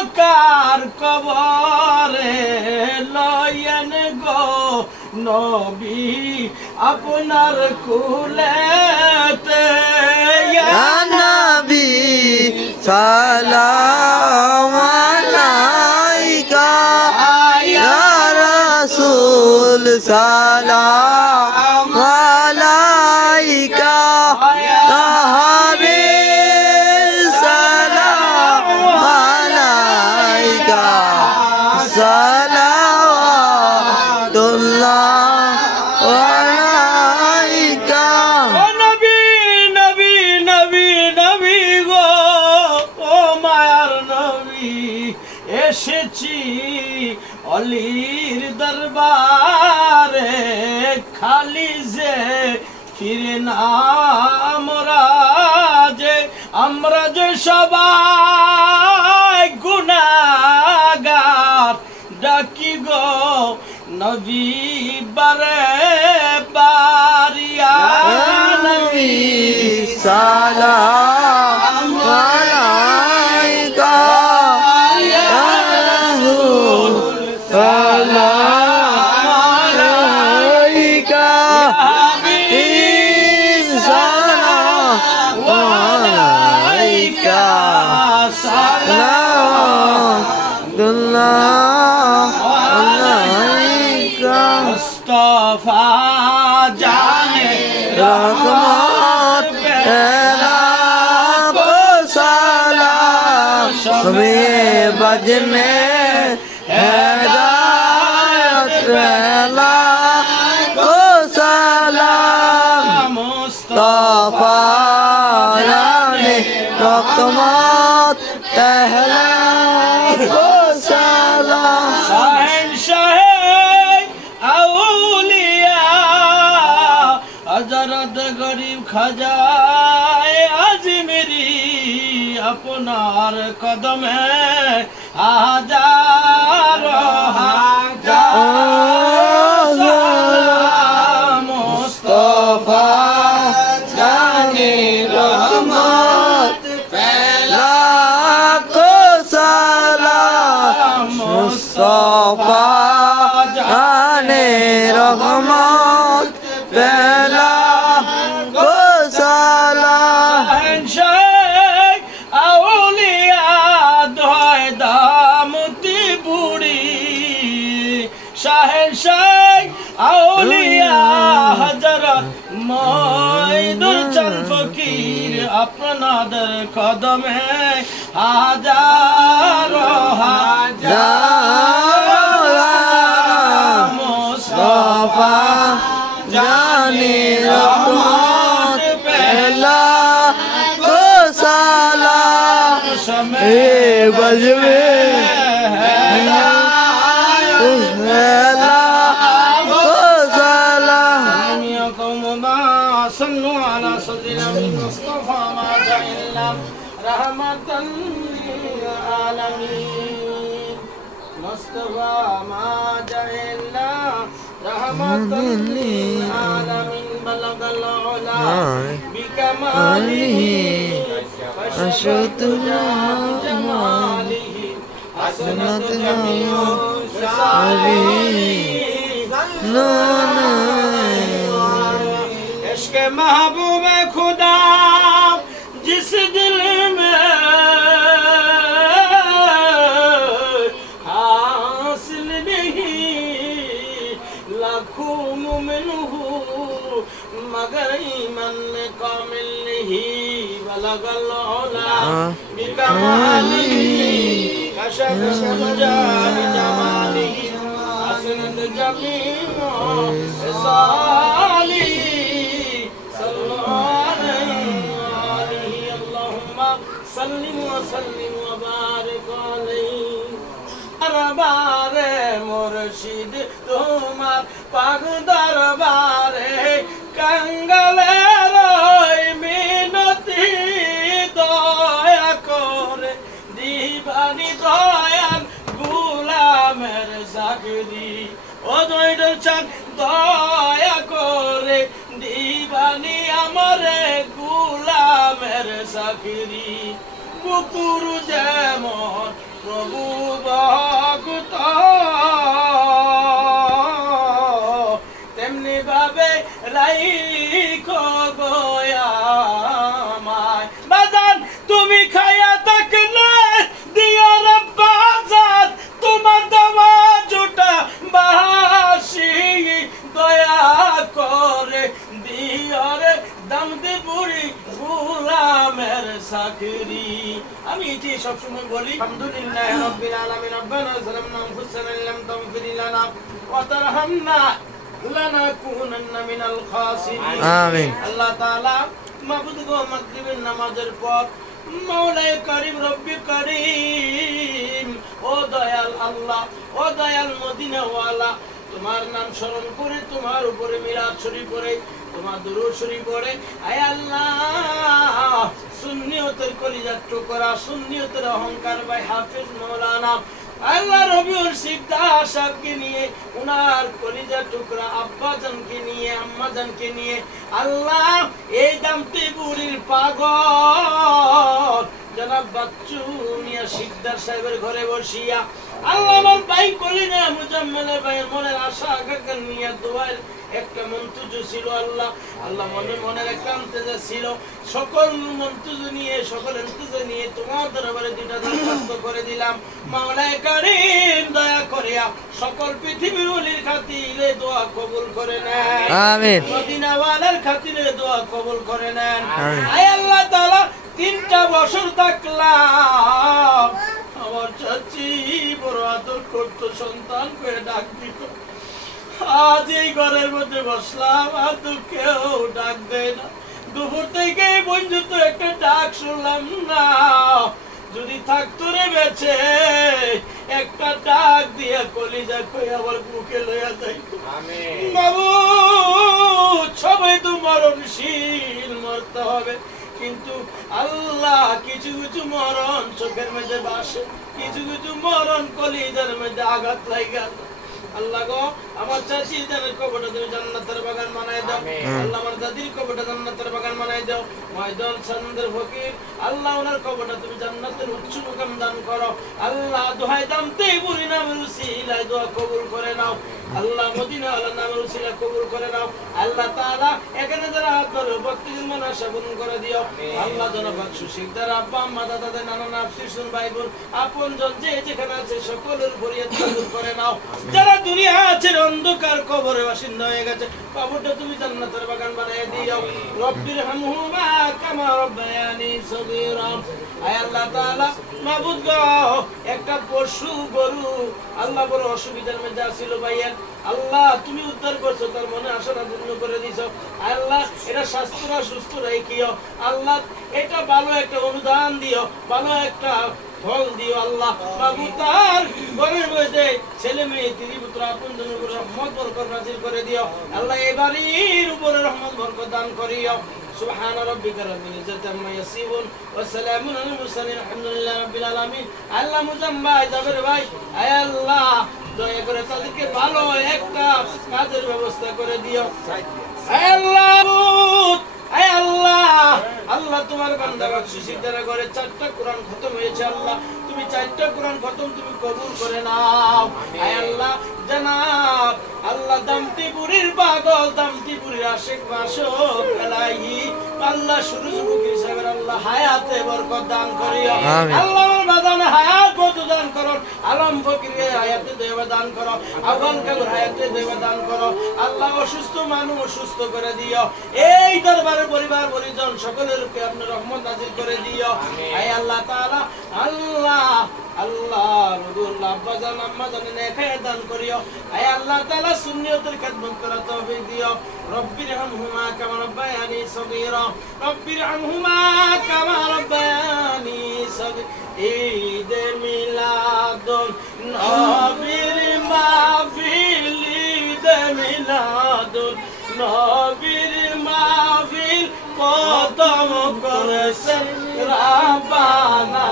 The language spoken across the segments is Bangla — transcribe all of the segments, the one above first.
অন্ধকার কবরে লয়েন গো নবী আপনার কুলেতে ইয়া নবী সালাম আলাইকা ইয়া রাসূল সালাম আলাইকা ইয়া হাবিব সালাম আলাইকা সালাওয়াতুল্লাহ আলাইকা ও নবী নবী নবী নবী গো ও মায়ার নবী এসেছি অলির দরবারে খালি যে ফিরে না আমরা যে সবাই গুনাহগার ডাকি গো নবী বারে বারিয়া নবী সালাম আলাইকা ইয়া রাসূল সালাম আলাইকা হাবিব সালাম আলাইকা সালাওয়াতুল্লাহ আলাইকা মুস্তাফা জানে रहमत तेरा को सलाम हमें बजने हिदायत तेरा को सलाम मुस्तफा जाने रहमत तेरा को सलाम हजरत गरीब खजाए अजमेरी अपनार कदम है हजारों हजार मुस्तफा जाने रहमत फैला को सलाम मुस्तफा जाने रहमत फैला को सलाम আউলিয়া হযরত মঈনুল চাঁদ ফকির আপনাদের কদমে হাজারো হাজার মুস্তাফা जाने रहमत फैला को सलाम ए बजवे صلوا على سيدنا المصطفى ما جعلنا رحمة للعالمين مصطفى ما جعلنا رحمة للعالمين بلغ العلا بكماله أشهد جماله حسنت جميع इश्क़ महबूब खुदा जिस दिल में हासिल नहीं लाखों मुमिन हूँ मगर ईमान कामिल नहीं बलगल औला बिकमालिही कशफ जमालिही हसनत जमीउ सालिही सल्लिम वसल्लिम वबारिक अलैहि दरबारे मुर्शिद तुम्हार पाक दरबारे कंगले रोई मिनती दया करे दीवानी दयाल गुलामेर जागरी ও দইড চাঁদ দয়া করে দিবানি আমারে গুলামের সাকিরি পুকুর যেমন প্রভু ভক্ত তেমনি ভাবে রাইখো গোয়ামায় বাজান তুমি খাইয়া থাকলে দিও রব্বা জান তোমার দেওয়া জুটা বাসি দয়া করে দিও রে দামদি বুড়ি গোলামের চাকরি। আমি এটি সবসময় বলি আলহামদুলিল্লাহ রাব্বিল আলামিন রব্বানা যালামনা আনফুসানা ইল্লাম তাগফির লানা ওয়া তারহামনা লানাকুনান্না মিনাল খাসিরিন। আমিন। আল্লাহ তাআলা মাবুদ গো মাগরিবের নামাজের পর মাওলায়ে কারীম রব্বি কারীম ও দয়াল আল্লাহ ও দয়াল মদিনাওয়ালা তোমার নাম স্মরণ করে তোমার উপরে মিলাদ শরীফ পড়ে তোমার দুরূদ শরীফ পড়ে আয় আল্লাহ সুন্নিয়তের কলিজার টুকরা সুন্নিয়তের অহংকার ভাই হাফেজ মাওলানা আল্লাহ রবিউল সিকদার সাহেবকে নিয়ে উনার কলিজার টুকরা আব্বা জানকে নিয়ে আম্মা জানকে নিয়ে আল্লাহ এই দামতি বুড়ির পাগল জনাব বাচ্চু মিয়া সিকদার সাহেবের ঘরে বসিয়া আল্লাহ আমার ভাই কলিজা মুজাম্মেলের ভাইয়ের মনের আশা আকাঙ্ক্ষা নিয়ে দোয়ার একটা মন্তুজ ছিল আল্লাহ আল্লাহ মনের একটা আন্তেজা ছিল সকল মন্তুজ নিয়ে সকল ইন্তজা নিয়ে তোমার দরবারে দুইটা দরখাস্ত করে দিলাম মাওলায়ে কারীম দয়া করিয়া সকল পৃথিবীর ওলির খাতিরে দোয়া কবুল করে নেন আমিন। মদিনাওয়ালার খাতিরে দোয়া কবুল করে নেন আয় আল্লাহ তাআলা 3টা বছর থাকলাম আমার চাচি বড় আদর করতো সন্তান করে ডাক দিত আজ এই ঘরের মধ্যে বসলাম আর তো কেউ ডাক দেয় না দুপুর থেকে পর্যন্ত একটা ডাক শুনলাম না যদি থাকতো রে বেঁচে একটা ডাক দিয়া কলিজা কই আবার বুকে লইয়া যাইতো বাবু সবাই তো মরণশীল মরতে হবে কিন্তু আল্লাহ কিছু কিছু মরণ চোখের মধ্যে বাসে কিছু কিছু মরণ কলিজার মধ্যে আঘাত লাগা আল্লাহ গো আমার চাচির জানের কবরটা তুমি জান্নাতের বাগান বানায় দাও আল্লাহ আমার দাদির কবরটা জান্নাতের বাগান বানায় দাও ময়দল চন্দ্র ফকির আল্লাহ ওনার কবরটা তুমি জান্নাতের উচ্চ মুকাম দান করো আল্লাহ দোহাই দামতে বুড়ি নামের উসিলায় দোয়া কবুল করে নাও আল্লাহ মদিনা আল্লাহ নামের উসিলা কবুল করে নাও আল্লাহ তাআলা এখানে যারা হাত ধরে প্রত্যেকদিন মনাশা পূরণ করে দিও আল্লাহ জনাব শিকদার আব্বা আম্মা দাদা নানা নাতি শুন ভাই বোন আপনজন যে যেখানে আছে সকলের ফরিয়াদ কবুল করে নাও যারা দুনিয়া আছে অন্ধকার কবরে বাসিন্দা হয়ে গেছে কবরটা তুমি জান্নাতের বাগান বানিয়ে দিও রব্বির হামহুমা কামা রব্বায়ানি সগীরা আয় আল্লাহ তাআলা মাবুদ গো একটা পশু গরু আল্লাহ বড় অসুবিধার মধ্যে ছিল ভাইয়ের আল্লাহ তুমি উদ্ধার করছো তার মনে আশাটা পূর্ণ করে দিছো আল্লাহ এটা স্বাস্থ্যরা সুস্থ রাখিও আল্লাহ এটা ভালো একটা অনুদান দিও ভালো একটা ফল দিও আল্লাহ বাবু তার ঘরের মধ্যে ছেলে মেয়ে স্ত্রী পুত্র আপনজনের উপর রহমত বরকত নাযিল করে দিও আল্লাহ এই বাড়ির উপরে রহমত বরকত দান করিও সুবহান রাব্বিকা রাব্বিল ইজ্জাতি আম্মা ইয়াসিফুন ওয়া সালামুন আলাল মুরসালিন আলহামদুলিল্লাহি রাব্বিল আলামিন আল্লাহ মুজাম্মাই জাবের ভাই আয় আল্লাহ দয়া করে তাদেরকে ভালো একটা কাজের ব্যবস্থা করে দিও আয় আল্লাহ আয় আল্লাহ আল্লাহ তোমার বান্দা বকশিসের দ্বারা করে 4টা কোরআন খতম হয়েছে আল্লাহ তুমি 4টা কোরআন খতম তুমি কবুল করে নাও আয় আল্লাহ জনাব আল্লাহ দামতিপুরীর পাগল দামতিপুরীর আশিক মাসুক আলাইহি আল্লাহ সুরজমুখী সাহেবের আল্লাহ হায়াতে বরকত দান করিও আল্লাহ আমার বাদানে হায়াত বরকত দান করো আলম ফকিরকে হায়াতে দেওয়া দান করো আওয়াল কাবর হায়াতে দেওয়া দান করো আল্লাহ অসুস্থ মানুষ সুস্থ করে দিও এই দরবারের পরিবার পরিজন সকলের উপরে আপনি রহমত নাযিল করে দিও আয় আল্লাহ তাআলা আল্লাহ আল্লাহ রুহুল্লাহ আব্বাজান আম্মাজান নেখায় দান করিও আয় আল্লাহ তাআলা সুন্নিয়তের খিদমত করা তৌফিক দিও রব্বির হামহুমা কামা রাব্বায়ানি সগীরা রব্বির হামহুমা কামা রাব্বায়ানি সগীরা ঈদ মিলাদুন নবীর মাহফিল ঈদ মিলাদুন নবীর মাহফিল কদম করেছেন রাব্বানা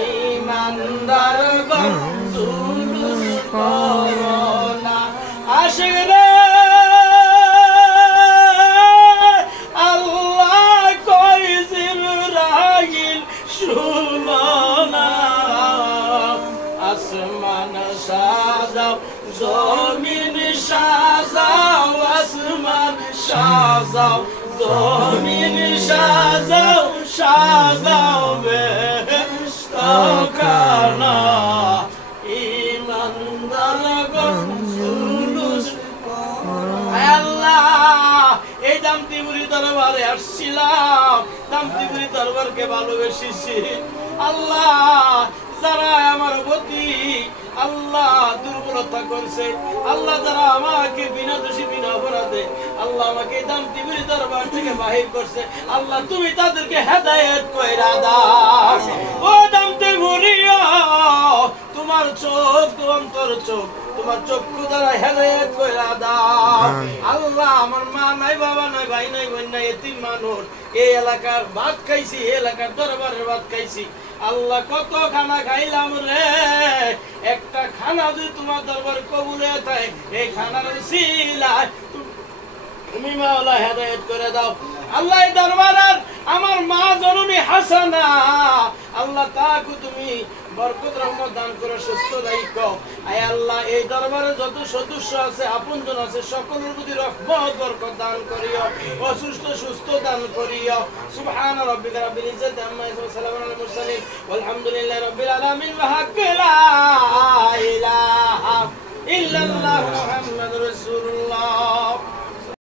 ইমানদার গণ জুলুস করোনা আশিরে আল্লাহ কই জিবরাইল শুনো না আসমান সাজাও জমিন সাজাও আসমান সাজাও জমিন সাজাও সাজাও বেহেশত খানা ইমানদারগণ জুলুস আল্লাহ এই দামতিপুরি দরবারে আসছিলাম দামতিপুরি দরবারকে ভালোবেসেছি আল্লাহ যারা আমার প্রতি আল্লাহ দুর্বলতা করছে আল্লাহ যারা আমাকে বিনা দোষী বিনা অপরাধে আল্লাহ আমাকে দামতিপুরি দরবার থেকে বাহির করছে আল্লাহ তুমি তাদেরকে হেদায়েত কইরা দাও ও দামতিপুরি তোমার চোখ অন্তর চোখ তোমার চক্ষু দ্বারা হেদায়েত কইরা দাও আল্লাহ আমার মা নাই বাবা নাই ভাই নাই বোন নাই এতিম মানুষ এই এলাকার ভাত খাইছি এই এলাকার দরবারের ভাত খাইছি আল্লাহ কত খানা খাইলাম রে একটা খানা যদি তোমার দরবার কবুল হয়ে থাকে এই খানার উসিলায় তুমি মাওলা হেদায়েত করে দাও আল্লাহ এই দরবারের আমার মা জননী হাসানা আল্লাহ তাকে তুমি বরকত রহমত দান করে সুস্থ রাখো আয় আল্লাহ এই দরবারে যত সদস্য আছে আপনজন আছে সকলের প্রতি রহমত বরকত দান করিও অসুস্থ সুস্থ দান করিও সুবহান রাব্বিকা রাব্বিল ইজ্জাতি আম্মা ইয়াসিফুন সালামুন আলাল মুরসালিন ওয়ালহামদুলিল্লাহি রাব্বিল আলামিন ওয়া হাক্কা লা ইলাহা ইল্লাল্লাহু মুহাম্মাদুর রাসূলুল্লাহ